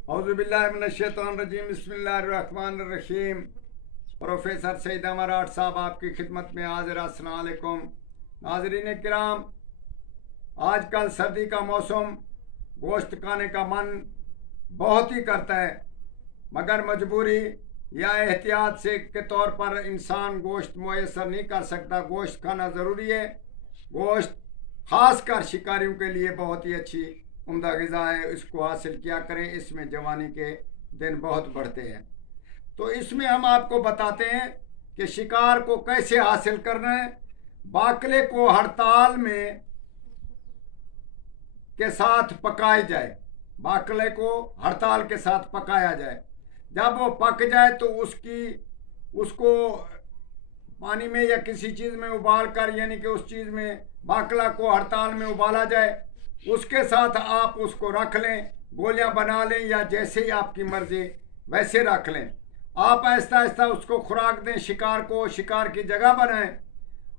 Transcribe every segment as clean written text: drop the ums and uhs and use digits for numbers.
औज़ुबिल्लाहिमिनश्शैतानिर्रजीम बिस्मिल्लाहिर्रहमानिर्रहीम। प्रोफेसर सईद अमराट साहब आपकी खिदमत में हाजिर। अस्सलाम वालेकुम नाज़रीन किराम। आजकल सर्दी का मौसम, गोश्त खाने का मन बहुत ही करता है, मगर मजबूरी या एहतियात से के तौर पर इंसान गोश्त मुयसर नहीं कर सकता। गोश्त खाना ज़रूरी है। गोश्त ख़ास कर शिकारियों के लिए बहुत ही अच्छी उम्दा ग़िज़ा है, इसको हासिल किया करें। इसमें जवानी के दिन बहुत बढ़ते हैं। तो इसमें हम आपको बताते हैं कि शिकार को कैसे हासिल करना है। बाकले को हड़ताल में के साथ पकाया जाए, बाकले को हड़ताल के साथ पकाया जाए। जब वो पक जाए तो उसको पानी में या किसी चीज़ में उबाल कर, यानी कि उस चीज़ में बाकला को हड़ताल में उबाला जाए, उसके साथ आप उसको रख लें, गोलियां बना लें या जैसे ही आपकी मर्जी वैसे रख लें। आप आहिस्ता आहिस्ता उसको खुराक दें, शिकार को शिकार की जगह बनाएं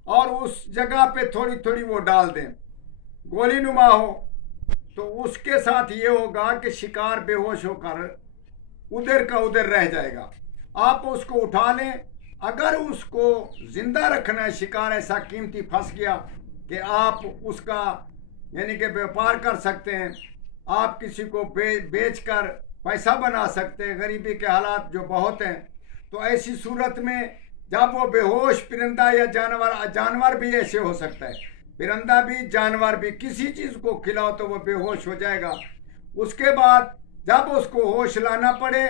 और उस जगह पे थोड़ी थोड़ी वो डाल दें, गोली नुमा हो। तो उसके साथ ये होगा कि शिकार बेहोश होकर उधर का उधर रह जाएगा। आप उसको उठा लें। अगर उसको जिंदा रखना है, शिकार ऐसा कीमती फंस गया कि आप उसका यानी कि व्यापार कर सकते हैं, आप किसी को बेच कर पैसा बना सकते हैं। गरीबी के हालात जो बहुत हैं, तो ऐसी सूरत में जब वो बेहोश परिंदा या जानवर भी ऐसे हो सकता है, परिंदा भी जानवर भी, किसी चीज़ को खिलाओ तो वो बेहोश हो जाएगा। उसके बाद जब उसको होश लाना पड़े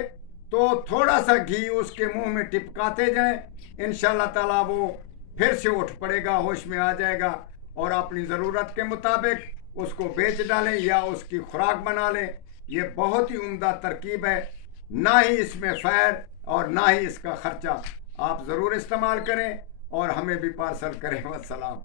तो थोड़ा सा घी उसके मुंह में टिपकाते जाएं, इंशाल्लाह ताला वो फिर से उठ पड़ेगा, होश में आ जाएगा और अपनी ज़रूरत के मुताबिक उसको बेच डालें या उसकी खुराक बना लें। ये बहुत ही उम्दा तरकीब है, ना ही इसमें फ़ैर और ना ही इसका ख़र्चा। आप ज़रूर इस्तेमाल करें और हमें भी पार्सल करें। वस्सलाम।